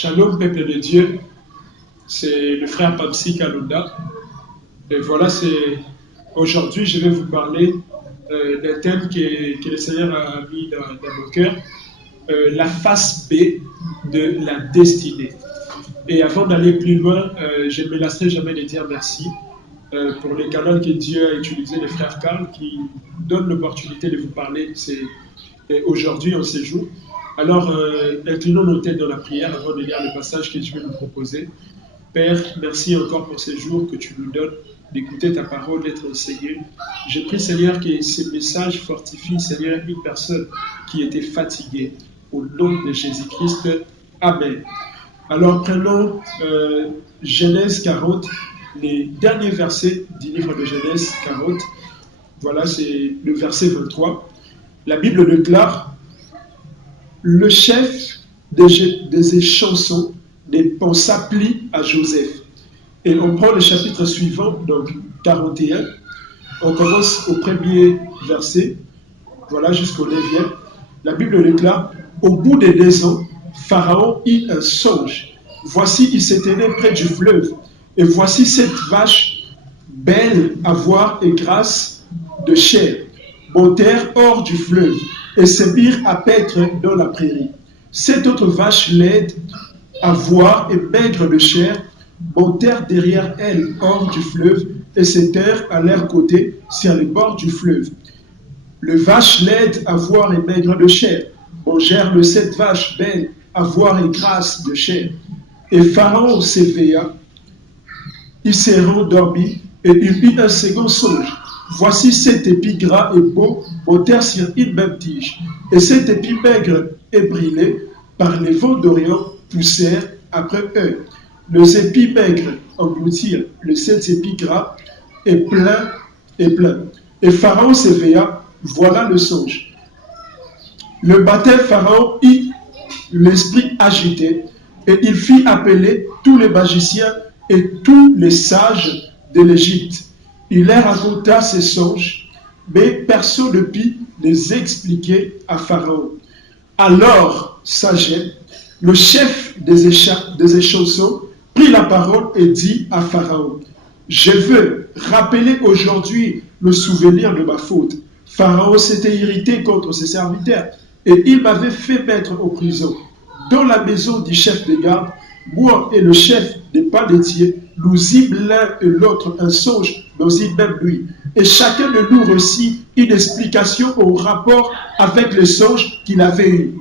Shalom, peuple de Dieu, c'est le frère Pamsi Kalunda. Et voilà, aujourd'hui, je vais vous parler d'un thème que le Seigneur a mis dans mon cœur, la face B de la destinée. Et avant d'aller plus loin, je ne me lasserai jamais de dire merci pour les canaux que Dieu a utilisés, le frère Karl, qui donne l'opportunité de vous parler aujourd'hui en ces jours. Alors, inclinons nos têtes dans la prière avant de lire le passage que je vais nous proposer. Père, merci encore pour ces jours que tu nous donnes, d'écouter ta parole, d'être enseigné. Je prie, Seigneur, que ces messages fortifient, Seigneur, une personne qui était fatiguée. Au nom de Jésus-Christ, Amen. Alors, prenons Genèse 40, les derniers versets du livre de Genèse 40. Voilà, c'est le verset 23. La Bible déclare: le chef des échansons ne pensa plus à Joseph. Et on prend le chapitre suivant, donc 41. On commence au premier verset, voilà, jusqu'au 9e. La Bible déclare: au bout de 2 ans, Pharaon eut un songe. Voici, il se tenait près du fleuve. Et voici 7 vaches, belles à voir et grasses de chair, montèrent hors du fleuve et se mirent à paître dans la prairie. 7 autres vaches laides à voir et maigres de chair montèrent derrière elles hors du fleuve et se tinrent à leur côté sur les bords du fleuve. Les vaches laides à voir et maigres de chair mangèrent les 7 vaches belles à voir et grasses de chair. Et Pharaon s'éveilla, il s'est rendormi et il eut un second songe. Voici 7 épis gras et beaux montèrent sur une même tige, et 7 épis maigres et brillés par les vents d'Orient poussèrent après eux. Les épis maigres engloutirent les 7 épis gras et pleins. Et Pharaon s'éveilla, voilà le songe. Le matin, Pharaon eut l'esprit agité, et il fit appeler tous les magiciens et tous les sages de l'Égypte. Il leur raconta ses songes, mais personne ne put les expliquer à Pharaon. Alors, Sagem, le chef des échansons, prit la parole et dit à Pharaon: je veux rappeler aujourd'hui le souvenir de ma faute. Pharaon s'était irrité contre ses serviteurs et il m'avait fait mettre en prison. Dans la maison du chef des gardes, moi et le chef des palettiers, nous eûmes l'un et l'autre un songe dans une même nuit. Et chacun de nous reçut une explication au rapport avec le songe qu'il avait eu.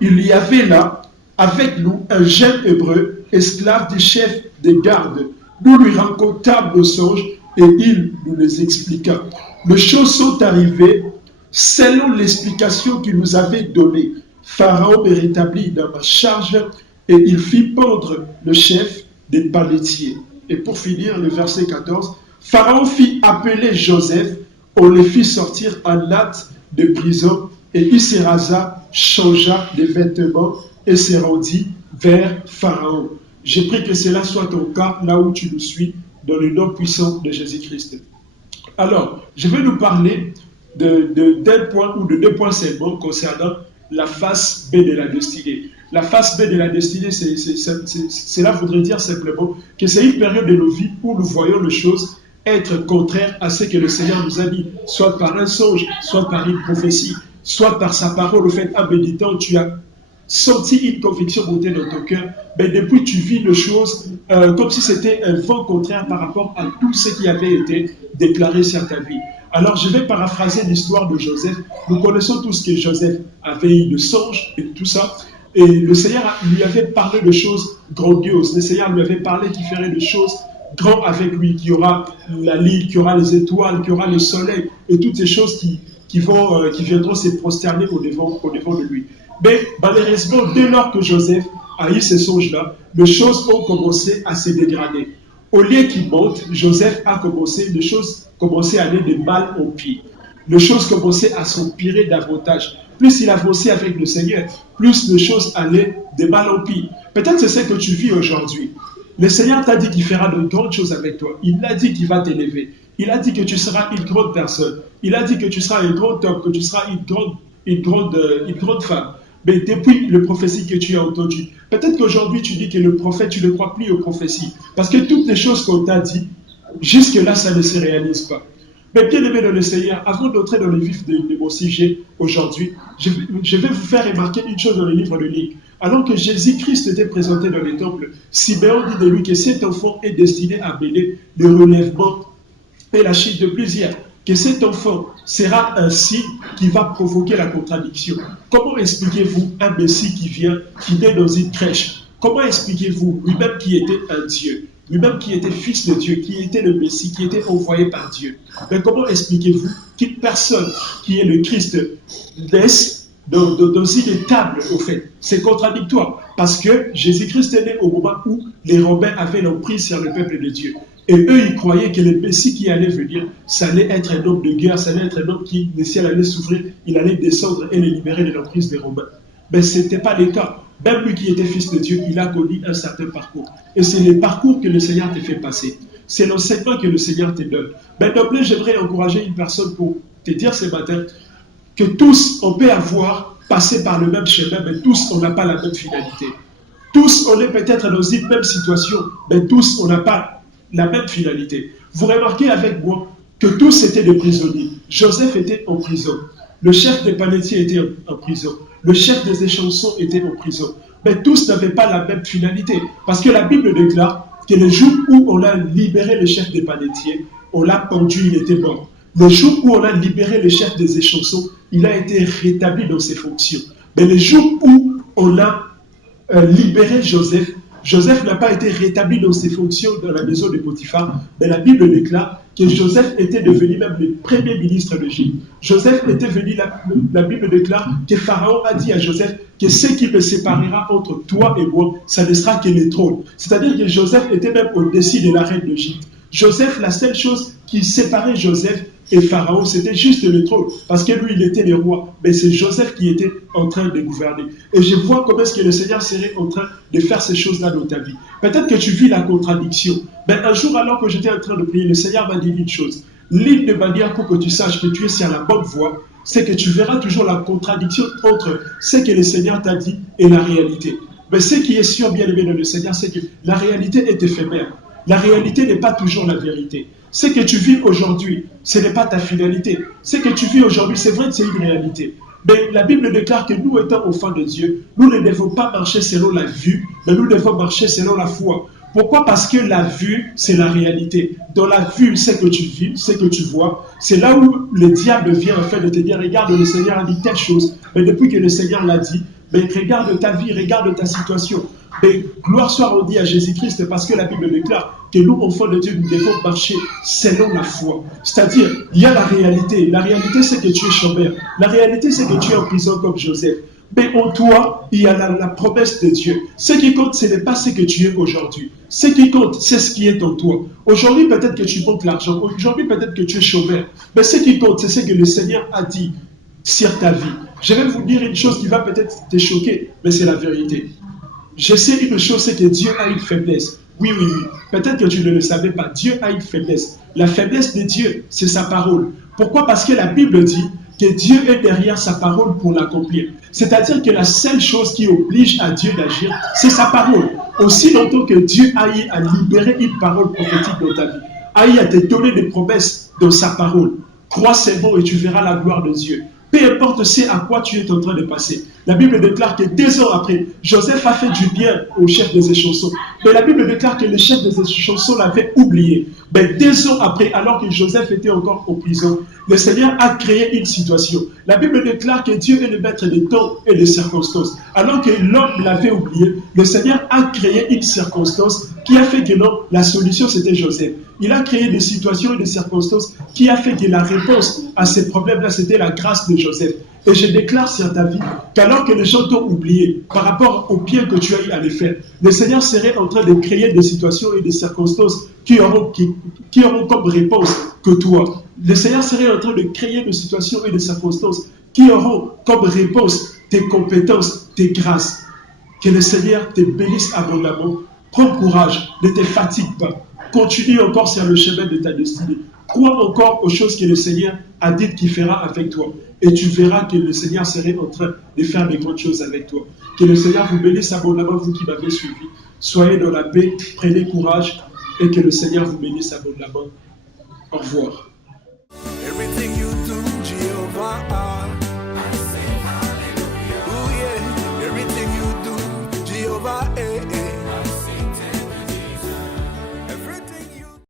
Il y avait là, avec nous, un jeune hébreu, esclave du chef des gardes. Nous lui racontâmes nos songes et il nous les expliqua. Les choses sont arrivées selon l'explication qu'il nous avait donnée. Pharaon me rétablit dans ma charge et il fit pendre le chef des palettiers. Et pour finir, le verset 14, Pharaon fit appeler Joseph, on le fit sortir en hâte de prison et il se rasa, changea de vêtements et se rendit vers Pharaon. J'ai pris que cela soit ton cas là où tu nous suis, dans le nom puissant de Jésus-Christ. Alors, je vais nous parler d'un point ou de 2 points seulement concernant la face B de la destinée. La face B de la destinée, cela voudrait dire simplement que c'est une période de nos vies où nous voyons les choses être contraires à ce que le Seigneur nous a dit, soit par un songe, soit par une prophétie, soit par sa parole. Au fait, en méditant, tu as senti une conviction monter dans ton cœur, mais depuis tu vis les choses comme si c'était un vent contraire par rapport à tout ce qui avait été déclaré sur ta vie. Alors je vais paraphraser l'histoire de Joseph. Nous connaissons tous que Joseph avait eu le songe et tout ça. Et le Seigneur lui avait parlé de choses grandioses. Le Seigneur lui avait parlé qu'il ferait des choses grandes avec lui, qu'il y aura la lune, qu'il y aura les étoiles, qu'il y aura le soleil et toutes ces choses qui viendront se prosterner au devant de lui. Mais malheureusement, dès lors que Joseph a eu ces songes-là, les choses ont commencé à se dégrader. Au lieu qu'il monte, Joseph a commencé, les choses commençaient à aller de mal en pire. Les choses commençaient à s'empirer davantage. Plus il avançait avec le Seigneur, plus les choses allaient de mal en pire. Peut-être c'est ce que tu vis aujourd'hui. Le Seigneur t'a dit qu'il fera de grandes choses avec toi. Il a dit qu'il va t'élever. Il a dit que tu seras une grande personne. Il a dit que tu seras un grand homme, que tu seras une grande femme. mais depuis le prophétie que tu as entendu. Peut-être qu'aujourd'hui, tu dis que le prophète, tu ne crois plus aux prophéties. Parce que toutes les choses qu'on t'a dit, jusque-là, ça ne se réalise pas. Mais bien aimé dans le Seigneur, avant d'entrer dans le vif de mon sujet aujourd'hui, je vais vous faire remarquer une chose dans le livre de Luc. Alors que Jésus-Christ était présenté dans les temples, Siméon dit de lui que cet enfant est destiné à mêler le relèvement et la chute de plusieurs. Que cet enfant sera un signe qui va provoquer la contradiction. Comment expliquez-vous un Messie qui vient, qui naît dans une crèche? Comment expliquez-vous lui-même qui était un Dieu, lui-même qui était fils de Dieu, qui était le Messie, qui était envoyé par Dieu? Mais comment expliquez-vous qu'une personne qui est le Christ naisse dans une table, au fait? C'est contradictoire, parce que Jésus-Christ est né au moment où les Romains avaient l'emprise sur le peuple de Dieu. Et eux, ils croyaient que le Messie qui allait venir, ça allait être un homme de guerre, ça allait être un homme qui, le ciel allait s'ouvrir, il allait descendre et les libérer de l'emprise des Romains. Mais ce n'était pas le cas. Même lui qui était fils de Dieu, il a connu un certain parcours. Et c'est le parcours que le Seigneur te fait passer. C'est l'enseignement que le Seigneur te donne. Mais d'emblée, j'aimerais encourager une personne pour te dire ce matin que tous, on peut avoir passé par le même chemin, mais tous, on n'a pas la même finalité. Tous, on est peut-être dans une même situation, mais tous, on n'a pas la même finalité. Vous remarquez avec moi que tous étaient des prisonniers. Joseph était en prison. Le chef des panetiers était en prison. Le chef des échansons était en prison. Mais tous n'avaient pas la même finalité. Parce que la Bible déclare que le jour où on a libéré le chef des panetiers, on l'a pendu, il était mort. Le jour où on a libéré le chef des échansons, il a été rétabli dans ses fonctions. Mais le jour où on a libéré Joseph, Joseph n'a pas été rétabli dans ses fonctions dans la maison de Potiphar, mais la Bible déclare que Joseph était devenu même le premier ministre d'Égypte. Joseph était venu, la Bible déclare que Pharaon a dit à Joseph que ce qui me séparera entre toi et moi, ça ne sera que le trône. C'est-à-dire que Joseph était même au-dessus de la reine d'Égypte. Joseph, la seule chose qui séparait Joseph et Pharaon, c'était juste le trône, parce que lui, il était le roi, mais c'est Joseph qui était en train de gouverner. Et je vois comment est-ce que le Seigneur serait en train de faire ces choses-là dans ta vie. Peut-être que tu vis la contradiction, mais un jour, alors que j'étais en train de prier, le Seigneur m'a dit une chose. L'une de manière pour que tu saches que tu es sur la bonne voie, c'est que tu verras toujours la contradiction entre ce que le Seigneur t'a dit et la réalité. Mais ce qui est sûr, bien aimé dans le Seigneur, c'est que la réalité est éphémère. La réalité n'est pas toujours la vérité. Ce que tu vis aujourd'hui, ce n'est pas ta finalité. Ce que tu vis aujourd'hui, c'est vrai que c'est une réalité. Mais la Bible déclare que nous, étant enfants de Dieu, nous ne devons pas marcher selon la vue, mais nous devons marcher selon la foi. Pourquoi? Parce que la vue, c'est la réalité. Dans la vue, c'est que tu vis, c'est que tu vois. C'est là où le diable vient en fait de te dire, regarde, le Seigneur a dit telle chose. Mais depuis que le Seigneur l'a dit, mais regarde ta vie, regarde ta situation. Mais gloire soit rendue à Jésus-Christ, parce que la Bible déclare que nous, enfants de Dieu, nous devons marcher selon la foi. C'est-à-dire, il y a la réalité. La réalité, c'est que tu es chômeur. La réalité, c'est que tu es en prison comme Joseph. Mais en toi, il y a la promesse de Dieu. Ce qui compte, ce n'est pas ce que tu es aujourd'hui. Ce qui compte, c'est ce qui est en toi. Aujourd'hui, peut-être que tu manques l'argent. Aujourd'hui, peut-être que tu es chômeur. Mais ce qui compte, c'est ce que le Seigneur a dit sur ta vie. Je vais vous dire une chose qui va peut-être te choquer, mais c'est la vérité. Je sais une chose, c'est que Dieu a une faiblesse. Oui, oui, oui. Peut-être que tu ne le savais pas. Dieu a une faiblesse. La faiblesse de Dieu, c'est sa parole. Pourquoi? Parce que la Bible dit que Dieu est derrière sa parole pour l'accomplir. C'est-à-dire que la seule chose qui oblige à Dieu d'agir, c'est sa parole. Aussi longtemps que Dieu aille à libérer une parole prophétique dans ta vie, aille à te donner des promesses dans sa parole, crois seulement et tu verras la gloire de Dieu. Peu importe c'est à quoi tu es en train de passer. La Bible déclare que 2 ans après, Joseph a fait du bien au chef des échansons. Mais la Bible déclare que le chef des échansons l'avait oublié. Mais 2 ans après, alors que Joseph était encore en prison, le Seigneur a créé une situation. La Bible déclare que Dieu est le maître des temps et des circonstances. Alors que l'homme l'avait oublié, le Seigneur a créé une circonstance qui a fait que non, la solution c'était Joseph. Il a créé des situations et des circonstances qui a fait que la réponse à ces problèmes-là, c'était la grâce de Joseph. Et je déclare sur ta vie qu'alors que les gens t'ont oublié par rapport au bien que tu as eu à les faire, le Seigneur serait en train de créer des situations et des circonstances qui auront comme réponse que toi. Le Seigneur serait en train de créer des situations et des circonstances qui auront comme réponse tes compétences, tes grâces. Que le Seigneur te bénisse abondamment. Prends courage, ne te fatigue pas. Continue encore sur le chemin de ta destinée. Crois encore aux choses que le Seigneur a dites qu'il fera avec toi. Et tu verras que le Seigneur serait en train de faire de grandes choses avec toi. Que le Seigneur vous bénisse abondamment, vous qui m'avez suivi. Soyez dans la paix, prenez courage et que le Seigneur vous bénisse abondamment. Au revoir. Everything you do, Jehovah.